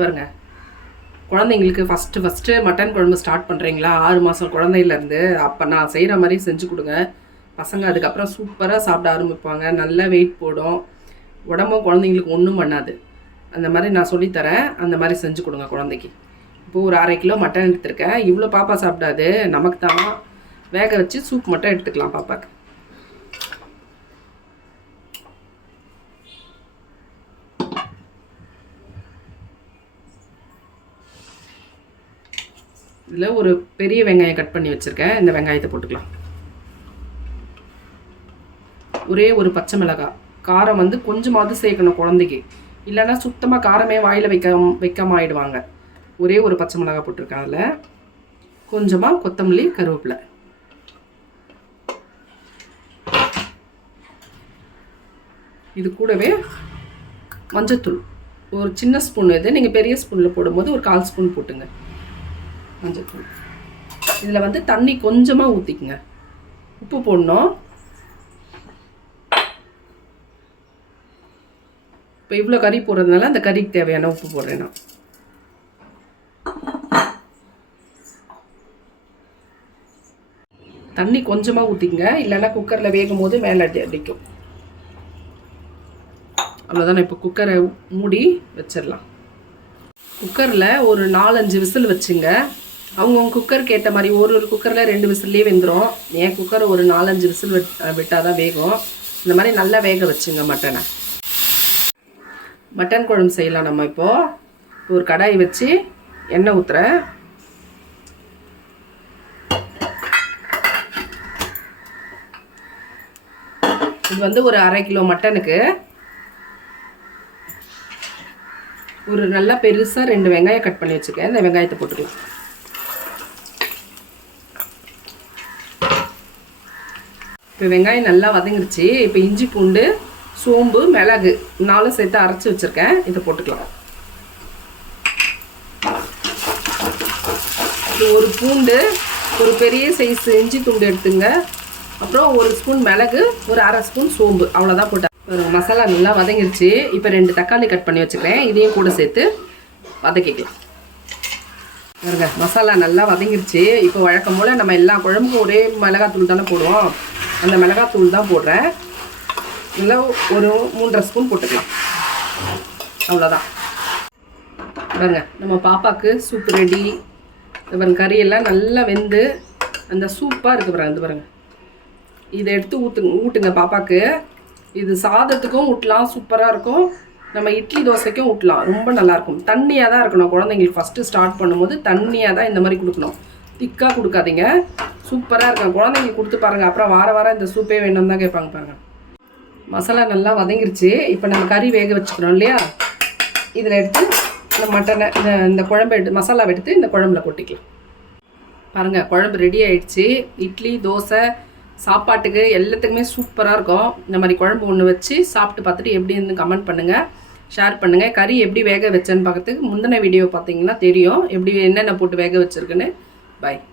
பாருங்க. குழந்தைங்களுக்கு first first mutton குழம்பு ஸ்டார்ட் பண்ணுறீங்களா ஆறு மாதம் குழந்தையிலேருந்து அப்போ நான் செய்கிற மாதிரி செஞ்சு கொடுங்க. பசங்க அதுக்கப்புறம் சூப்பராக சாப்பிட ஆரம்பிப்பாங்க. நல்ல வெயிட் போடும். உடம்பும் குழந்தைங்களுக்கு ஒன்றும் பண்ணாது. அந்த மாதிரி நான் சொல்லித்தரேன். அந்த மாதிரி செஞ்சு கொடுங்க குழந்தைக்கு. இப்போது ஒரு அரை கிலோ மட்டன் எடுத்திருக்கேன். இவ்வளோ பாப்பா சாப்பிடாது. நமக்கு தான். வேக வச்சு சூப் மட்டும் எடுத்துக்கலாம் பாப்பாக்கு. இதில் ஒரு பெரிய வெங்காயம் கட் பண்ணி வச்சுருக்கேன். இந்த வெங்காயத்தை போட்டுக்கலாம். ஒரே ஒரு பச்சை மிளகாய் காரம் வந்து கொஞ்சமாவது சேர்க்கணும் குழந்தைக்கு. இல்லைன்னா சுத்தமாக காரமே வாயில் வைக்க வைக்காம ஆயிடுவாங்க. ஒரே ஒரு பச்சை மிளகாய் போட்டிருக்கேன் அதில். கொஞ்சமாக கொத்தமல்லி கருவேப்பிலை. இது கூடவே மஞ்சத்தூள். ஒரு சின்ன ஸ்பூன் இது. நீங்கள் பெரிய ஸ்பூனில் போடும்போது ஒரு கால் ஸ்பூன் போட்டுங்க. மஞ்சள் இதில் வந்து தண்ணி கொஞ்சமாக ஊற்றிக்குங்க உப்பு போடணும். இப்போ இவ்வளோ கறி போடுறதுனால அந்த கறிக்கு தேவையான உப்பு போடுறேன் நான். தண்ணி கொஞ்சமாக ஊற்றிங்க இல்லைன்னா குக்கரில் வேகும் போது மேலே அடி அடிக்கும். அவ்வளோதான் இப்போ குக்கரை மூடி வச்சிடலாம். குக்கரில் ஒரு நாலஞ்சு விசில் வச்சுங்க. அவங்கவுங்க குக்கருக்கு ஏற்ற மாதிரி ஒரு ஒரு குக்கரில் ரெண்டு விசில்லே வெந்துடும் என் குக்கர் ஒரு நாலஞ்சு விசில் விட் விட்டால் தான் வேகும். இந்த மாதிரி நல்லா வேக வச்சுங்க மட்டனை மட்டன் குழம்பு செய்யலாம் நம்ம இப்போது ஒரு கடாய் வச்சு எண்ணெய் ஊற்றுறேன் இது வந்து ஒரு அரை கிலோ மட்டனுக்கு ஒரு நல்லா பெருசாக ரெண்டு வெங்காயம் கட் பண்ணி வச்சுருக்கேன். இந்த வெங்காயத்தை போட்டுக்கலாம். இப்போ வெங்காயம் நல்லா வதங்கிருச்சு இப்போ இஞ்சி பூண்டு சோம்பு மிளகு நாலும் சேர்த்து அரைச்சி வச்சுருக்கேன். இதை போட்டுக்கலாம். இது ஒரு பூண்டு ஒரு பெரிய சைஸ் இஞ்சி துண்டு எடுத்துங்க. அப்புறம் ஒரு ஸ்பூன் மிளகு ஒரு அரை ஸ்பூன் சோம்பு. அவ்வளோதான் போட்டேன். ஒரு மசாலா நல்லா வதங்கிருச்சு இப்போ ரெண்டு தக்காளி கட் பண்ணி வச்சுக்கிறேன். இதையும் கூட சேர்த்து வதக்கிக்கலாம். பாருங்க மசாலா நல்லா வதங்கிருச்சு இப்போ வழக்கம் போல் நம்ம எல்லா குழம்புக்கும் ஒரே மிளகாத்தூள் தானே போடுவோம். அந்த மிளகாத்தூள் தான் போடுறேன். நல்லா ஒரு மூன்றரை ஸ்பூன் போட்டுக்கலாம். அவ்வளோதான். பாருங்க நம்ம பாப்பாவுக்கு சூப் ரெடி பாருங்க கறியெல்லாம் நல்லா வெந்து அந்த சூப்பாக இருக்குது பாருங்க இது பாருங்க. இதை எடுத்து ஊற்றுங்க ஊட்டுங்க பாப்பாவுக்கு இது சாதத்துக்கும் ஊட்டலாம் சூப்பராக இருக்கும். நம்ம இட்லி தோசைக்கும் ஊட்டலாம் ரொம்ப நல்லாயிருக்கும் தண்ணியாக தான் இருக்கணும் குழந்தைங்களுக்கு ஃபஸ்ட்டு ஸ்டார்ட் பண்ணும்போது தண்ணியாக தான் இந்த மாதிரி கொடுக்கணும். திக்காக கொடுக்காதீங்க. சூப்பராக இருக்கும் குழந்தைங்க கொடுத்து பாருங்கள் அப்புறம் வார வாரம் இந்த சூப்பே வேணும் தான் கேட்பாங்க பாருங்கள் மசாலா நல்லா வதங்கிருச்சு. இப்போ நம்ம கறி வேக வச்சுக்கிறோம் இல்லையா? இதில் எடுத்து இந்த மட்டனை இந்த இந்த குழம்பு எடுத்து மசாலா எடுத்து இந்த குழம்புல கொட்டிக்கலாம். பாருங்கள் குழம்பு ரெடி ஆயிடுச்சு. இட்லி தோசை சாப்பாட்டுக்கு எல்லாத்துக்குமே சூப்பராக இருக்கும். இந்த மாதிரி குழம்பு ஒன்று வச்சு சாப்பிட்டு பார்த்துட்டு எப்படி இருந்து கமெண்ட் பண்ணுங்கள் ஷேர் பண்ணுங்கள் கறி எப்படி வேக வச்சேன்னு பார்க்கறதுக்கு முந்தின வீடியோ பார்த்தீங்கன்னா தெரியும். எப்படி என்னென்ன போட்டு வேக வச்சுருக்குன்னு. Bye.